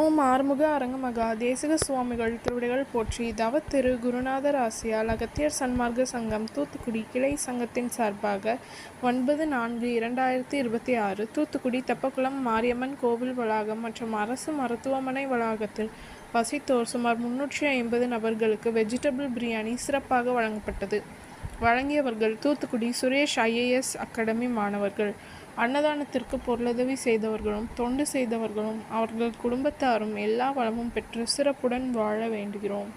ஓம் ஆறுமுக அரங்கமகா தேசிக சுவாமிகள் திருவிடைகள் போற்றி. தவத்திரு குருநாதர் ஆசியால் அகத்தியர் சன்மார்க்க சங்கம் தூத்துக்குடி கிளை சங்கத்தின் சார்பாக 9/4/2026 தூத்துக்குடி தெப்பக்குளம் மாரியம்மன் கோவில் வளாகம் மற்றும் அரசு மருத்துவமனை வளாகத்தில் வசித்தோர் சுமார் 350 நபர்களுக்கு வெஜிடபிள் பிரியாணி சிறப்பாக வழங்கப்பட்டது. வழங்கியவர்கள் தூத்துக்குடி சுரேஷ் IAS அகாடமி மாணவர்கள். அன்னதானத்திற்கு பொருளுதவி செய்தவர்களும் தொண்டு செய்தவர்களும் அவர்கள் குடும்பத்தாரும் எல்லா வளமும் பெற்று சிறப்புடன் வாழ வேண்டுகிறோம்.